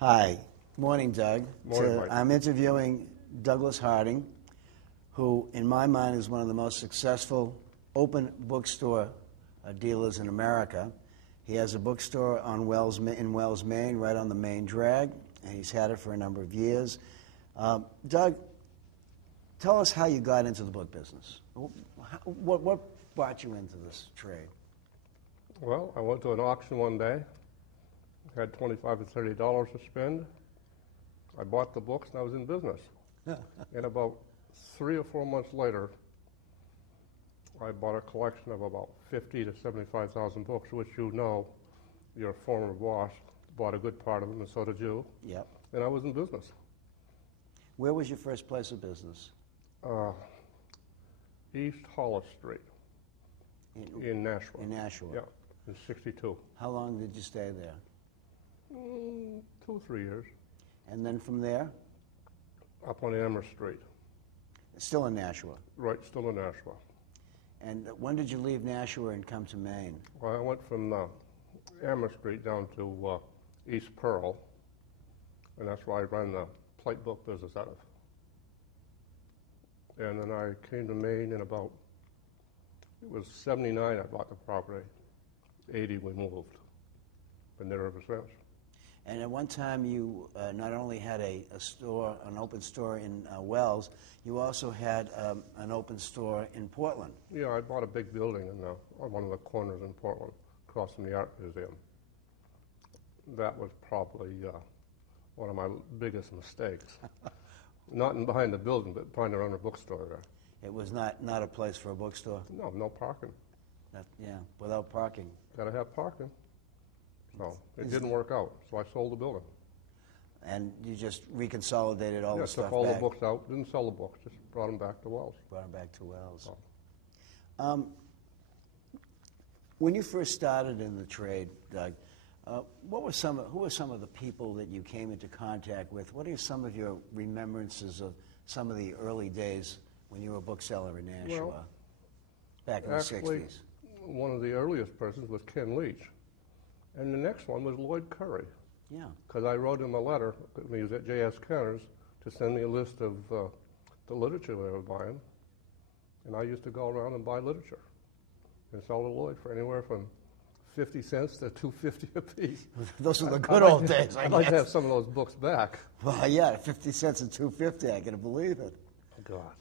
Hi. Morning, Doug. Morning, Mike. I'm interviewing Douglas Harding, who, in my mind, is one of the most successful open bookstore dealers in America. He has a bookstore in Wells, Maine, right on the Maine Drag, and he's had it for a number of years. Doug, tell us how you got into the book business. What brought you into this trade? Well, I went to an auction one day, had $25 or $30 to spend. I bought the books and I was in business. And about 3 or 4 months later, I bought a collection of about 50 to 75,000 books, which you know, your former boss bought a good part of them, and so did you. Yep. And I was in business. Where was your first place of business? East Hollis Street in Nashua. In Nashua. Yeah, in 62. How long did you stay there? 2 or 3 years. And then from there? Up on Amherst Street. Still in Nashua. Right, still in Nashua. And when did you leave Nashua and come to Maine? Well, I went from Amherst Street down to East Pearl, and that's where I ran the plate book business out of. And then I came to Maine in about, it was 79 I bought the property. 80 we moved. Been there ever since. And at one time you not only had a store, an open store in Wells, you also had an open store in Portland. Yeah, I bought a big building on one of the corners in Portland, across from the Art Museum. That was probably one of my biggest mistakes. Not in behind the building, but behind our own bookstore there. It was not a place for a bookstore? No parking. Yeah, without parking. Got to have parking. So it didn't work out, so I sold the building. And you just reconsolidated all the stuff took all back? the books out, didn't sell the books, just brought them back to Wells. Brought them back to Wells. Oh. When you first started in the trade, Doug, who were some of the people that you came into contact with? What are some of your remembrances of some of the early days when you were a bookseller in Nashua, back in the 60s? One of the earliest persons was Ken Leach, and the next one was Lloyd Curry. Yeah. Because I wrote him a letter, he was at J.S. Kenner's, to send me a list of the literature they were buying, and I used to go around and buy literature and sell to Lloyd for anywhere from 50 cents to $2.50 a piece. Those were the good old days, I guess. I'd like to have some of those books back. Well, yeah, 50 cents and $2.50, I can believe it. Oh, God.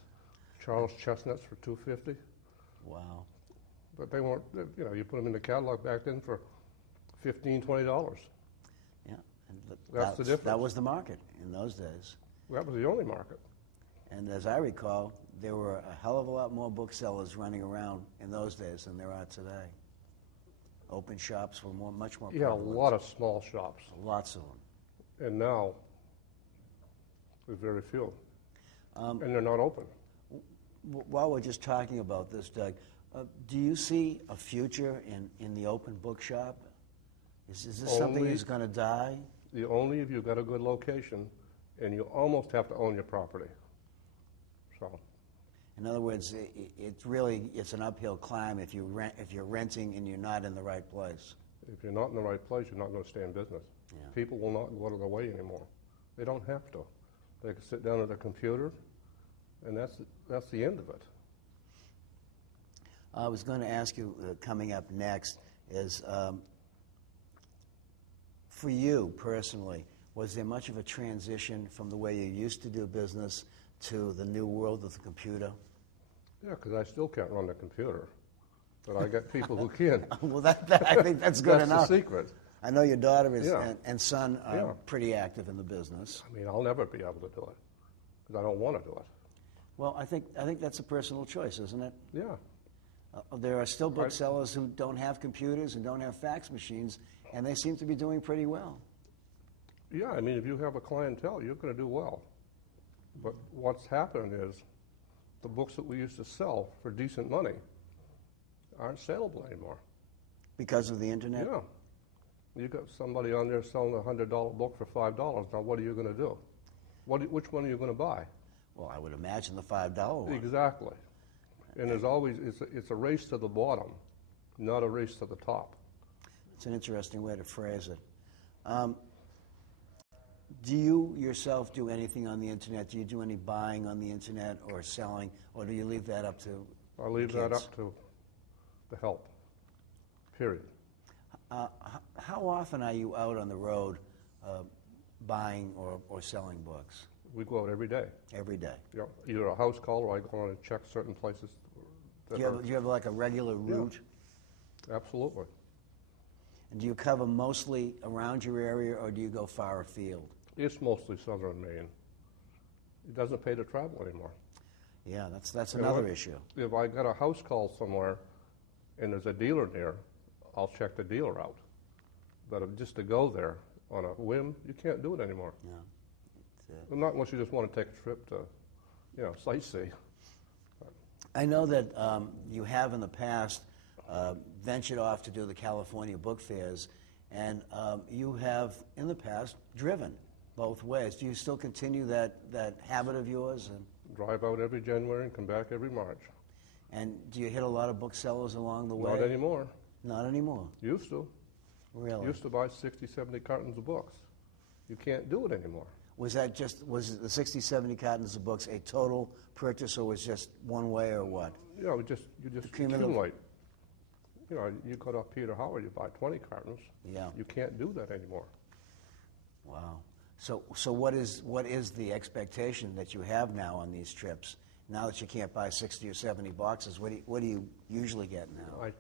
Charles Chestnuts for $2.50. Wow. But they weren't, you put them in the catalog back then for $15, $20. Yeah. That's the difference. That was the market in those days. That was the only market. And as I recall, there were a hell of a lot more booksellers running around in those days than there are today. Open shops were much more prevalent. Yeah, a lot of small shops. Lots of them. And now, there's very few. And they're not open. While we're just talking about this, Doug, do you see a future in the open bookshop? Is this something that's going to die? Only if you've got a good location, and you almost have to own your property. So, in other words, it's an uphill climb if you're renting and you're not in the right place. If you're not in the right place, you're not going to stay in business. Yeah. People will not go out of their way anymore. They don't have to. They can sit down at their computer, and that's the end of it. I was going to ask you, coming up next, is for you personally, was there much of a transition from the way you used to do business to the new world of the computer? Yeah, because I still can't run the computer, but I got people who can. Well, I think that's good enough. That's the secret. I know your daughter and son are Yeah. pretty active in the business. I mean, I'll never be able to do it because I don't want to do it. Well, I think that's a personal choice, isn't it? Yeah. There are still booksellers who don't have computers and don't have fax machines, and they seem to be doing pretty well. Yeah, I mean, if you have a clientele, you're going to do well. But what's happened is the books that we used to sell for decent money aren't saleable anymore. Because of the internet? Yeah. You got somebody on there selling a $100 book for $5. Now, what are you going to do? Which one are you going to buy? Well, I would imagine the $5 one. Exactly. And there's always, it's a race to the bottom, not a race to the top. It's an interesting way to phrase it. Do you yourself do anything on the internet? Do you do any buying on the internet or selling, or do you leave that up to I leave the that kids? up to the help, period. How often are you out on the road buying or selling books? We go out every day. Every day. You know, either a house call or I go on and check certain places. Do you have like a regular route? Yeah, absolutely. And do you cover mostly around your area, or do you go far afield? It's mostly southern Maine. It doesn't pay to travel anymore. Yeah, that's another issue. If I got a house call somewhere and there's a dealer near, I'll check the dealer out. But just to go there on a whim, you can't do it anymore. Yeah. Well, not unless you just want to take a trip to, sightsee. I know that you have in the past ventured off to do the California book fairs, and you have in the past driven both ways. Do you still continue that habit of yours? Drive out every January and come back every March. And do you hit a lot of booksellers along the way? Not anymore. Not anymore. Used to. Really? Used to buy 60, 70 cartons of books. You can't do it anymore. Was it the 60, 70 cartons of books a total purchase, or was just one way, or what? You just accumulate. You go to Peter Howard, you buy 20 cartons. Yeah. You can't do that anymore. Wow. So what is the expectation that you have now on these trips? Now that you can't buy 60 or 70 boxes, what do you usually get now? I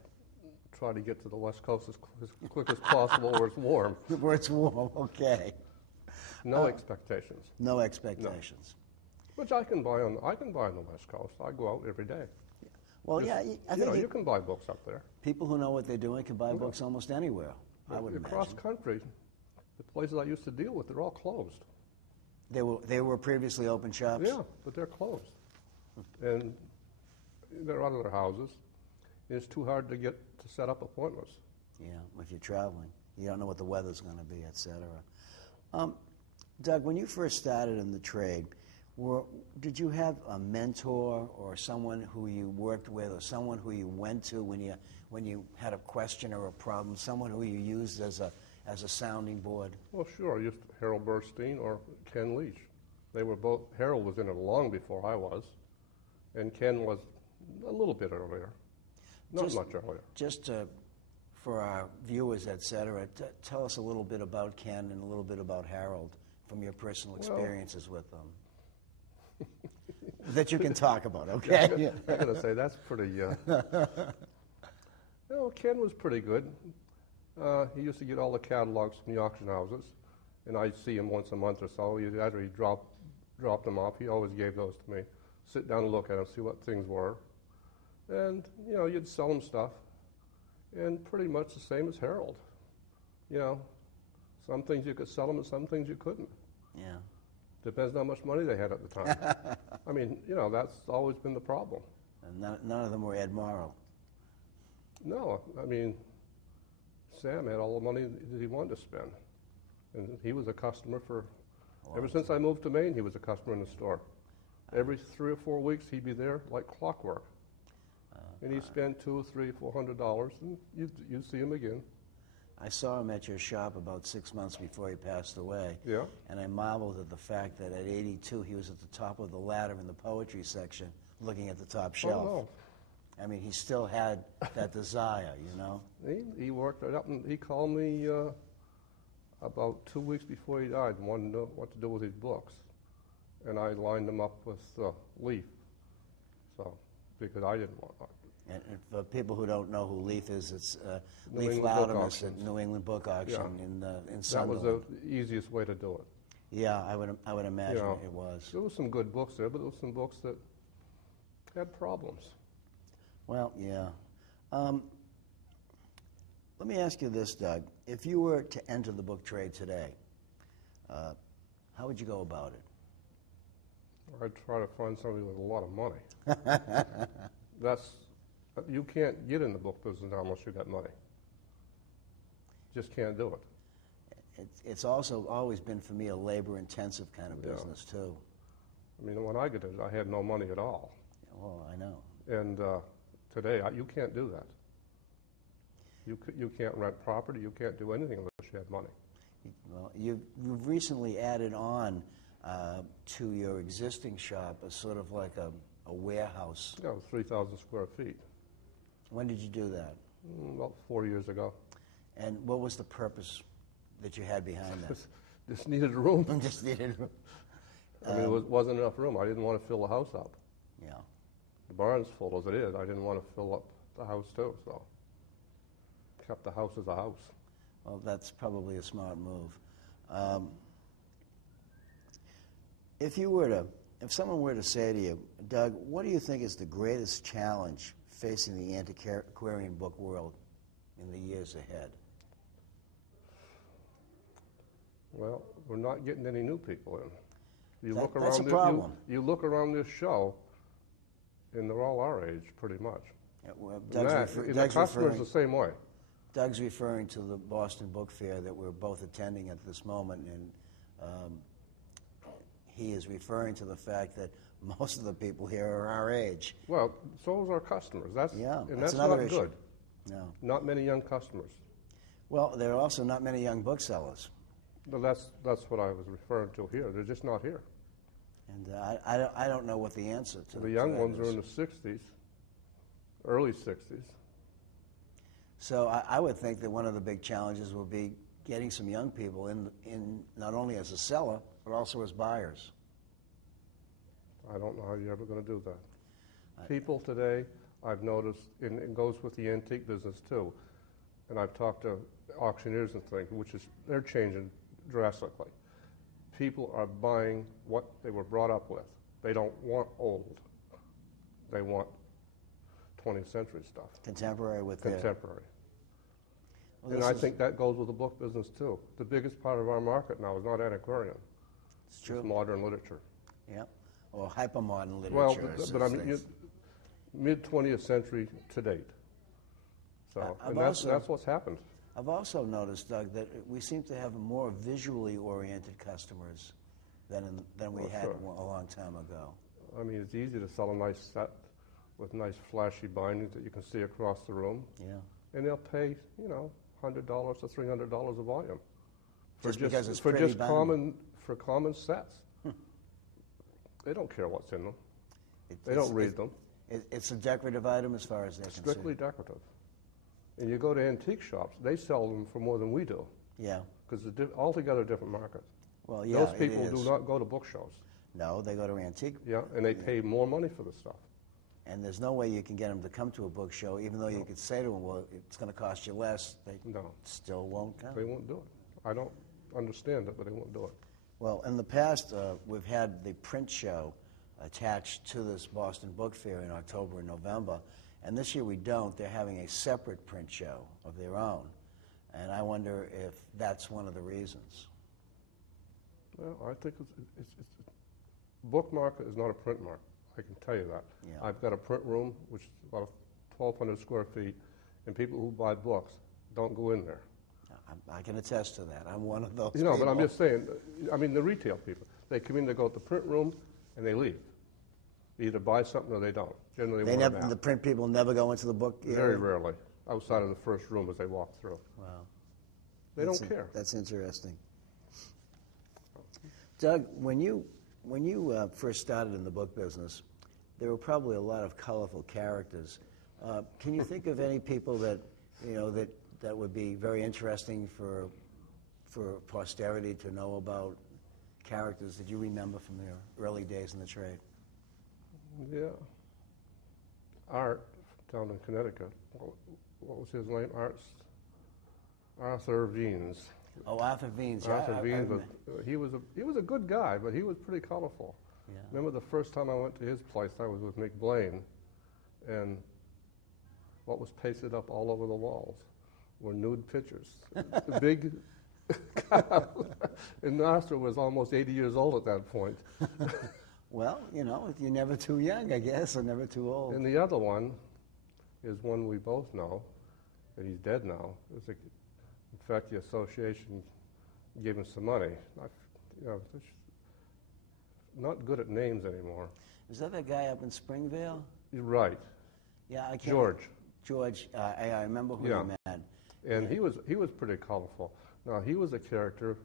try to get to the West Coast as quick as possible where it's warm. Where it's warm, okay. No expectations. No expectations. No. Which I can buy on the West Coast. I go out every day. Well, yeah, I think you can buy books up there. People who know what they're doing can buy books almost anywhere. I would imagine. Across country, the places I used to deal with, they're all closed. They were previously open shops? Yeah, but they're closed. And they're out of their houses. It's too hard to set up appointments. Yeah, if you're traveling. You don't know what the weather's going to be, et cetera. Doug, when you first started in the trade, did you have a mentor or someone who you worked with or someone who you went to when you had a question or a problem, someone who you used as a sounding board? Well, sure. I used Harold Burstein or Ken Leach. They were both. Harold was in it long before I was, and Ken was a little bit earlier, not much earlier. Just for our viewers, et cetera, tell us a little bit about Ken and a little bit about Harold from your personal experiences with them. That you can talk about, okay? Yeah, I got to say, that's pretty... Ken was pretty good. He used to get all the catalogs from the auction houses, and I'd see him once a month or so. After he dropped them off, he always gave those to me. Sit down and look at them, see what things were. And, you'd sell them stuff, and pretty much the same as Harold. Some things you could sell them and some things you couldn't. Yeah. Depends on how much money they had at the time. I mean, that's always been the problem. And none of them were Ed Morrow. No, I mean, Sam had all the money that he wanted to spend. And he was a customer ever since I moved to Maine, he was a customer in the store. Every 3 or 4 weeks, he'd be there like clockwork. And he'd spend $200, $300, $400, and you'd see him again. I saw him at your shop about 6 months before he passed away. Yeah. And I marveled at the fact that at 82, he was at the top of the ladder in the poetry section, looking at the top shelf. Oh, no. I mean, he still had that desire, He worked it up, and he called me about 2 weeks before he died and wanted to know what to do with his books. And I lined him up with Leaf, because I didn't want that. And for people who don't know who Leaf is, it's New Leaf England Book Loudonus at Auctions. New England Book Auction in That Sunderland. was the easiest way to do it. Yeah, I would imagine it was. There was some good books there, but there was some books that had problems. Well, yeah. Let me ask you this, Doug. If you were to enter the book trade today, how would you go about it? I'd try to find somebody with a lot of money. You can't get in the book business unless you got money. Just can't do it. It's also always been, for me, a labor-intensive kind of business, too. I mean, when I got it, I had no money at all. Well, I know. And today, you can't do that. You can't rent property. You can't do anything unless you have money. Well, you've recently added on to your existing shop as sort of like a warehouse. Yeah, it was 3,000 square feet. When did you do that? About 4 years ago. And what was the purpose that you had behind that? Just needed room. Just needed room. I mean, it wasn't enough room. I didn't want to fill the house up. Yeah. The barn's full as it is. I didn't want to fill up the house too, so kept the house as a house. Well, that's probably a smart move. If someone were to say to you, Doug, what do you think is the greatest challenge facing the antiquarian book world in the years ahead? Well, we're not getting any new people in. That's a problem. You look around this show, and they're all our age, pretty much. Yeah, well, the customers the same way. Doug's referring to the Boston Book Fair that we're both attending at this moment, and he is referring to the fact that most of the people here are our age. Well, so is our customers. That's another not issue. good. No. Not many young customers. Well, there are also not many young booksellers. Well, that's what I was referring to here. They're just not here. And I don't know what the answer to the young that ones is. are in the 60s, early 60s. So I would think that one of the big challenges will be getting some young people in not only as a seller, but also as buyers. I don't know how you're ever going to do that. People today, I've noticed, and it goes with the antique business too, and I've talked to auctioneers and things, they're changing drastically. People are buying what they were brought up with. They don't want old. They want 20th century stuff. Contemporary with Contemporary. Well, and I think that goes with the book business too. The biggest part of our market now is not antiquarian. It's true. It's modern literature. Yeah. Or hypermodern literature. Well, but I mean, mid-20th century to date. So, that's what's happened. I've also noticed, Doug, that we seem to have more visually oriented customers than we had a long time ago. I mean, it's easy to sell a nice set with nice flashy bindings that you can see across the room. Yeah. And they'll pay, $100 to $300 a volume. Because it's for pretty just binding. common sets. They don't care what's in them. They don't read them. It's a decorative item as far as they're concerned. Strictly decorative. And you go to antique shops, they sell them for more than we do. Yeah. Because it's altogether different market. Well, yeah, those people do not go to book shows. No, they go to antique. Yeah, and they pay more money for the stuff. And there's no way you can get them to come to a book show, even though you could say to them, well, it's going to cost you less. They still won't come. They won't do it. I don't understand it, but they won't do it. Well, in the past, we've had the print show attached to this Boston Book Fair in October and November. And this year we don't. They're having a separate print show of their own. And I wonder if that's one of the reasons. Well, I think it's book market is not a print market. I can tell you that. Yeah. I've got a print room, which is about 1,200 square feet, and people who buy books don't go in there. I can attest to that. I'm one of those people. But I'm just saying, I mean, the retail people, they come in, they go to the print room, and they leave. They either buy something or they don't. Generally, the print people never go into the book area? Very rarely, outside of the first room as they walk through. Wow. They don't care. That's interesting. Doug, when you first started in the book business, there were probably a lot of colorful characters. Can you think of any people that would be very interesting for posterity to know about, characters that you remember from their early days in the trade? Yeah. Art down in Connecticut. What was his name? Arthur Viens. Oh, Arthur Viens. Arthur Viens. He was a good guy, but he was pretty colorful. Yeah. Remember the first time I went to his place, I was with Mick Blaine, and what was pasted up all over the walls were nude pictures. The big and Arthur was almost 80 years old at that point. Well, you're never too young, I guess, or never too old. And the other one is one we both know, and he's dead now. In fact, the association gave him some money. Not good at names anymore. Is that the guy up in Springvale? You're right. Yeah, I can't. George. George, I remember who you meant. And he was pretty colorful. Now, he was a character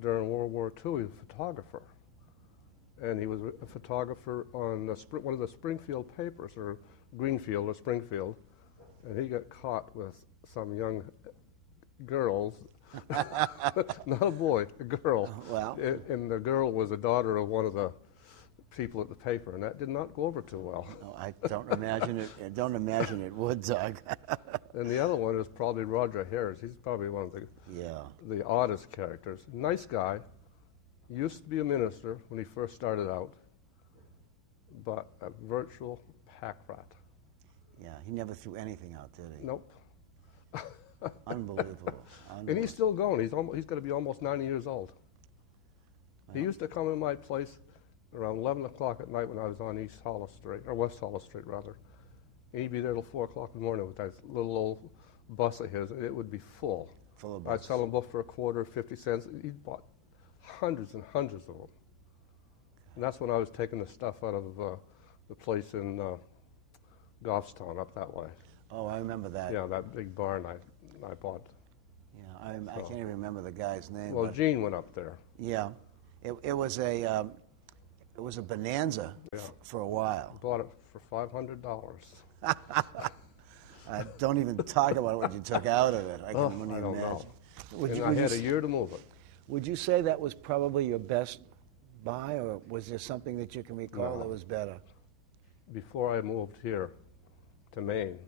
during World War II. He was a photographer. And he was a photographer on one of the Springfield papers, or Greenfield or Springfield, and he got caught with some young girls, not a boy, a girl. Wow. And the girl was a daughter of one of the people at the paper, and that did not go over too well. No, I don't imagine it. I don't imagine it would, Doug. And the other one is probably Roger Harris. He's probably one of the oddest characters. Nice guy. Used to be a minister when he first started out, but a virtual pack rat. Yeah, he never threw anything out, did he? Nope. Unbelievable. And he's still going. He's going to be almost 90 years old. Wow. He used to come in my place around 11 o'clock at night when I was on East Hollis Street, or West Hollis Street, rather. And he'd be there till 4 o'clock in the morning with that little old bus of his, and it would be full. Full of books. I'd sell them both for a quarter, 50 cents. He'd bought hundreds and hundreds of them. And that's when I was taking the stuff out of the place in Goffstown up that way. Oh, I remember that. Yeah, that big barn I bought. Yeah, I can't even remember the guy's name. Well, Gene went up there. Yeah, it was a bonanza for a while. Bought it for $500. Don't even talk about what you took out of it. I can only I don't imagine. know. I had a year to move it. Would you say that was probably your best buy, or was there something that you can recall that was better? Before I moved here to Maine,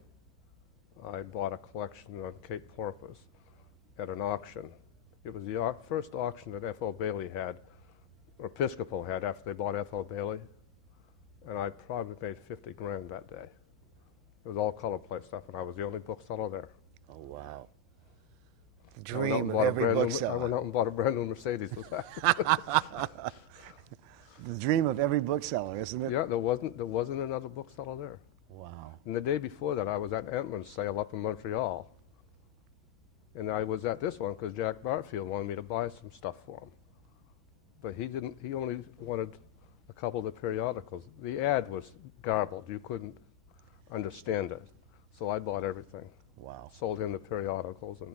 I bought a collection on Cape Porpoise at an auction. It was the first auction that F.O. Bailey had, or Episcopal had, after they bought F.O. Bailey, and I probably made 50 grand that day. It was all color plate stuff, and I was the only bookseller there. Oh, wow. The dream of every bookseller. I went out and bought a brand new Mercedes with that. The dream of every bookseller, isn't it? Yeah, there wasn't another bookseller there. Wow. And the day before that, I was at Antman's sale up in Montreal. And I was at this one because Jack Barfield wanted me to buy some stuff for him. But he didn't. He only wanted a couple of the periodicals. The ad was garbled. You couldn't understand it. So I bought everything. Wow. Sold him the periodicals, and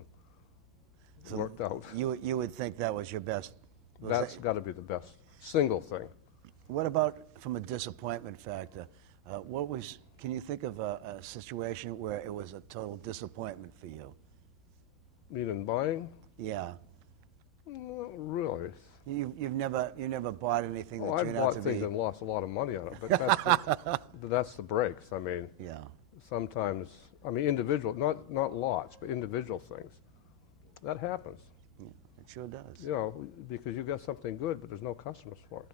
it worked out. You would think that was your best. That's got to be the best single thing. What about from a disappointment factor? Can you think of a situation where it was a total disappointment for you? Meaning buying? Yeah. Not really. You never bought anything that I've turned out bought to things be. and lost a lot of money on it, but that's the breaks. I mean, yeah. Sometimes, individual, not lots, but individual things. That happens. Yeah, it sure does. You know, because you got something good, but there's no customers for it.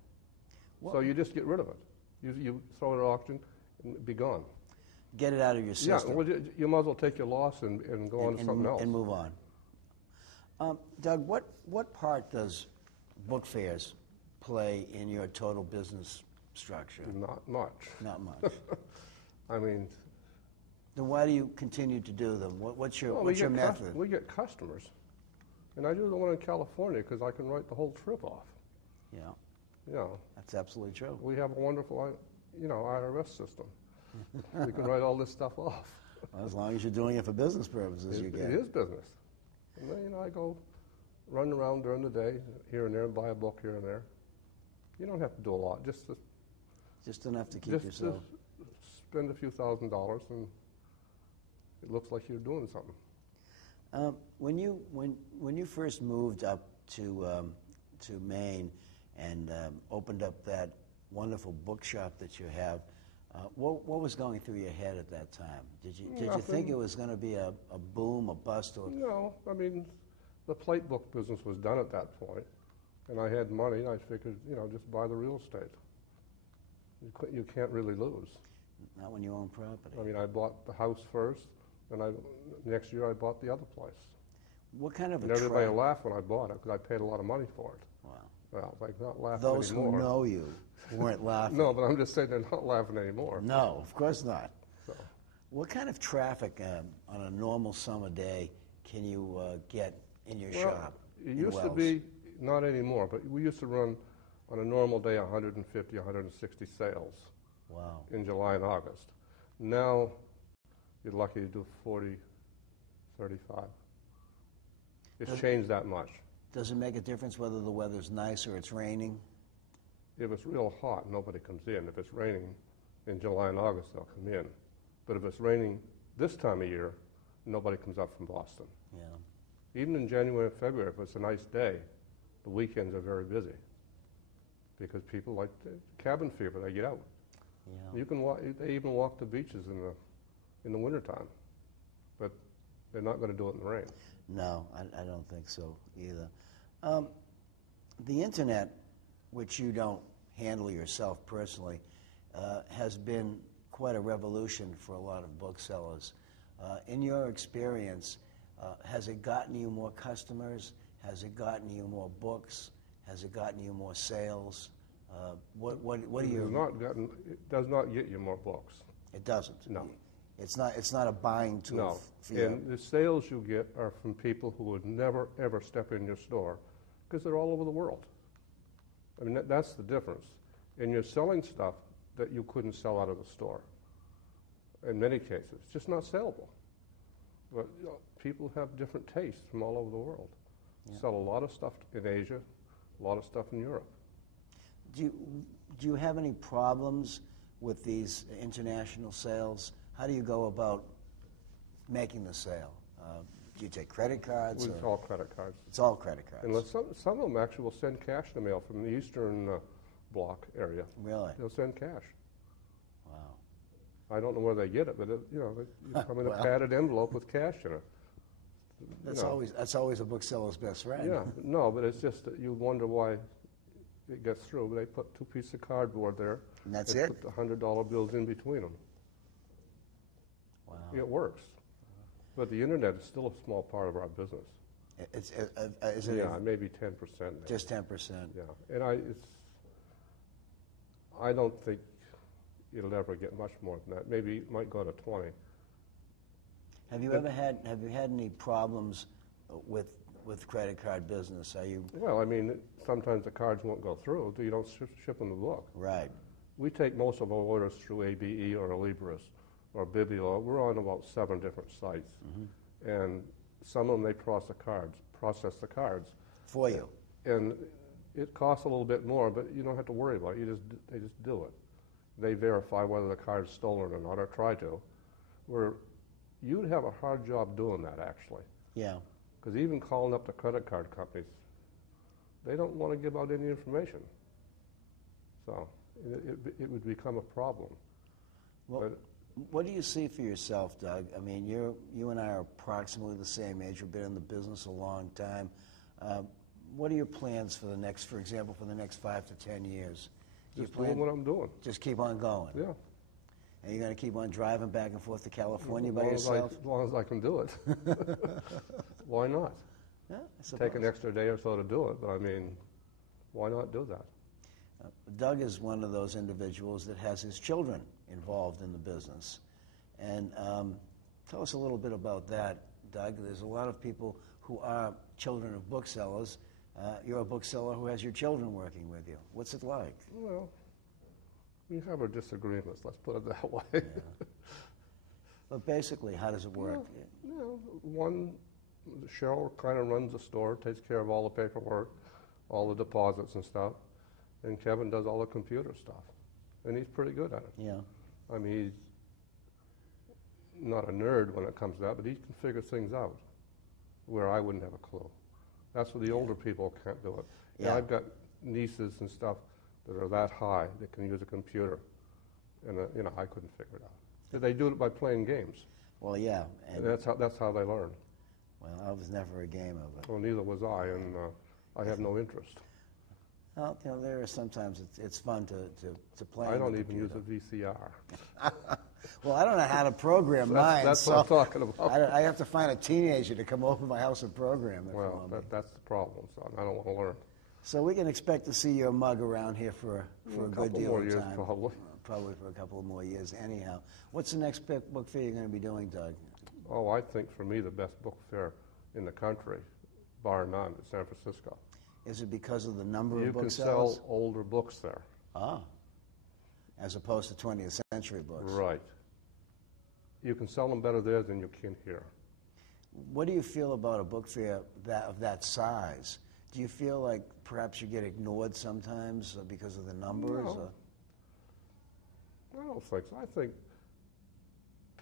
Well, so you just get rid of it. You throw it at auction and be gone. Get it out of your system. Yeah, well, you might as well take your loss and go on to something else. And move on. Doug, what part does book fairs play in your total business structure? Not much. Not much. I mean... Then why do you continue to do them? What's your method? We get customers. And I do the one in California because I can write the whole trip off. Yeah. You know. That's absolutely true. We have a wonderful, IRS system. We can write all this stuff off. Well, as long as you're doing it for business purposes, you get it. It is business. And then, I go run around during the day, here and there, and buy a book here and there. You don't have to do a lot. Just enough to keep yourself. Just spend a few $1,000s, and it looks like you're doing something. When you first moved up to Maine and opened up that wonderful bookshop that you have, what was going through your head at that time? Did you think it was going to be a boom, a bust? Or? No, the plate book business was done at that point, and I had money, and I figured, just buy the real estate. You can't really lose. Not when you own property. I bought the house first, and next year I bought the other place. What kind of and everybody laughed when I bought it because I paid a lot of money for it. Wow. Well, they're not laughing Those anymore. who know you weren't laughing. No, but I'm just saying they're not laughing anymore. No, of course not. So. What kind of traffic on a normal summer day can you get in your shop? It used to be, not anymore, but we used to run on a normal day 150, 160 sales. Wow. In July and August. Now, you're lucky to do 40, 35. It's changed that much. Does it make a difference whether the weather's nice or it's raining? If it's real hot, nobody comes in. If it's raining in July and August, they'll come in. But if it's raining this time of year, nobody comes up from Boston. Yeah. Even in January and February, if it's a nice day, the weekends are very busy because people like cabin fever. They get out. Yeah. You can walk. They even walk the beaches in the wintertime, but they're not going to do it in the rain. No, I don't think so either. The internet, which you don't handle yourself personally, has been quite a revolution for a lot of booksellers. In your experience, has it gotten you more customers? Has it gotten you more books? Has it gotten you more sales? What are your... It does not get you more books. It doesn't? No. It's not a buying tool. No, and the sales you get are from people who would never, ever step in your store because they're all over the world. I mean, that's the difference. And you're selling stuff that you couldn't sell out of the store in many cases. It's just not sellable. But people have different tastes from all over the world. Yeah. Sell a lot of stuff in Asia, a lot of stuff in Europe. Do you have any problems with these international sales? How do you go about making the sale? Do you take credit cards? It's all credit cards. It's all credit cards. Unless some of them actually will send cash in the mail from the Eastern Bloc area. Really? They'll send cash. Wow. I don't know where they get it, but they come in a padded envelope with cash in it. That's always a bookseller's best friend. Yeah, no, but it's just that you wonder why it gets through. But they put 2 pieces of cardboard there. And that's it? Put the $100 bills in between them. Wow. It works. But the internet is still a small part of our business. Is it? Yeah, maybe 10%. Now. Just 10%. Yeah, and I don't think it'll ever get much more than that. Maybe it might go to 20. Have you had any problems with credit card business? Are you? Well, I mean, sometimes the cards won't go through. You don't ship them the book. Right. We take most of our orders through ABAA or Emeritus or Biblio. We're on about 7 different sites, and some of them they process the cards for you, and it costs a little bit more, but you don't have to worry about it. They just do it. They verify whether the card's stolen or not, or try to. Where you'd have a hard job doing that, actually. Yeah. Because even calling up the credit card companies, they don't want to give out any information. So it would become a problem. Well, what do you see for yourself, Doug? I mean, you and I are approximately the same age. We've been in the business a long time. What are your plans for for example, for the next 5 to 10 years? Just doing what I'm doing. Just keep on going. Yeah. And you're going to keep on driving back and forth to California by yourself? As long as I can do it. Why not? Yeah, take an extra day or so to do it, but I mean, why not do that? Doug is one of those individuals that has his children involved in the business. And tell us a little bit about that, Doug. There's a lot of people who are children of booksellers. You're a bookseller who has your children working with you. What's it like? Well, we have our disagreements, let's put it that way. Yeah. But basically, how does it work? Cheryl kind of runs the store, takes care of all the paperwork, all the deposits and stuff, and Kevin does all the computer stuff. And he's pretty good at it. Yeah. I mean, he's not a nerd when it comes to that, but he can figure things out where I wouldn't have a clue. That's where the older people can't do it. Yeah. And I've got nieces and stuff that are that high that can use a computer, and I couldn't figure it out. They do it by playing games. Well, yeah. And that's how they learn. Well, I was never a game of it. Well, neither was I, and I have no interest. Well, there are sometimes it's fun to play. I don't even use a VCR. Well, I don't know how to program mine. That's what I'm talking about. I have to find a teenager to come over to my house and program it. Well, that's the problem, son. I don't want to learn. So we can expect to see your mug around here for a good deal of time. Probably. Probably for a couple of more years anyhow. What's the next book fair you're going to be doing, Doug? Oh, I think for me the best book fair in the country, bar none, is San Francisco. Is it because of the number of booksellers? You can sell older books there. Ah, as opposed to 20th century books. Right. You can sell them better there than you can here. What do you feel about a book fair of that size? Do you feel like perhaps you get ignored sometimes because of the numbers? No, I don't think so. I think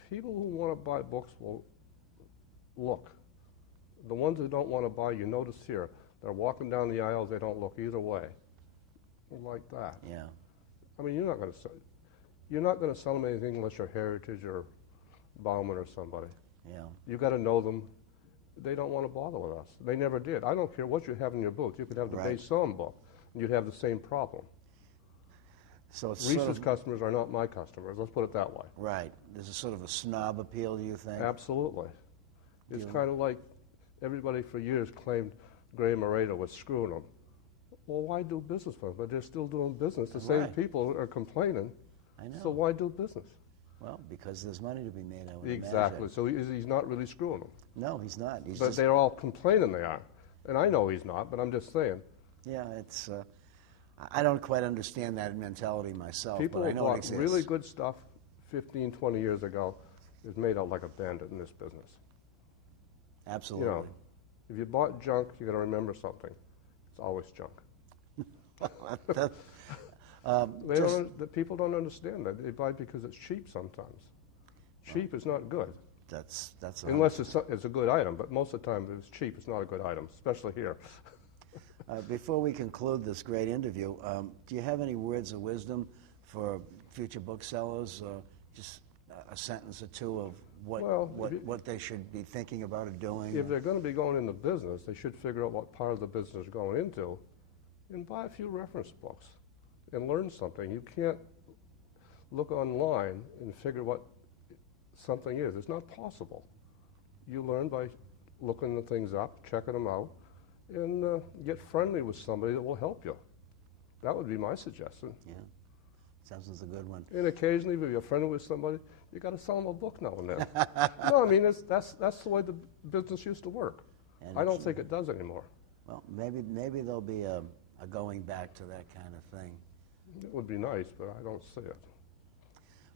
people who want to buy books will look. The ones who don't want to buy, you notice here, they're walking down the aisles, they don't look either way. Like that. Yeah. I mean, you're not going to sell them anything unless you're Heritage or Bauman or somebody. Yeah. You've got to know them. They don't want to bother with us. They never did. I don't care what you have in your booth. You could have the Right. Besson book, and you'd have the same problem. So it's Reese's sort of, customers are not my customers. Let's put it that way. right. There's a sort of a snob appeal, do you think? Absolutely. It's Yeah. kind of like everybody for years claimed Gray Morita was screwing them. Well, why do business with them? But they're still doing business. The same Right. people are complaining. I know. So why do business? Well, because there's money to be made, I would Exactly. imagine. So he's not really screwing them. No, he's not. He's But just, they're all complaining they are. And I know he's not, but I'm just saying. yeah, it's, I don't quite understand that mentality myself, People but I who know it bought exists. really good stuff 15, 20 years ago is made out like a bandit in this business. Absolutely. You know, if you bought junk, you got to remember something. It's always junk. That, The people don't understand that. They buy because it's cheap sometimes. Cheap is not good, that's unless it's a good item. But most of the time, if it's cheap, it's not a good item, especially here. Before we conclude this great interview, do you have any words of wisdom for future booksellers? Just a sentence or two of what they should be thinking about or doing? If they're going to be going into business, they should figure out what part of the business they're going into and buy a few reference books and learn something. You can't look online and figure what something is. It's not possible. You learn by looking the things up, checking them out, and get friendly with somebody that will help you. That would be my suggestion. Yeah, sounds like a good one. And occasionally, if you're friendly with somebody, you got to sell them a book now and then. No, I mean that's the way the business used to work. And I don't think it does anymore. Well, maybe there'll be a going back to that kind of thing. It would be nice, but I don't see it.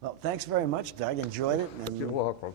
Well, thanks very much, Doug. Enjoyed it. And You're welcome.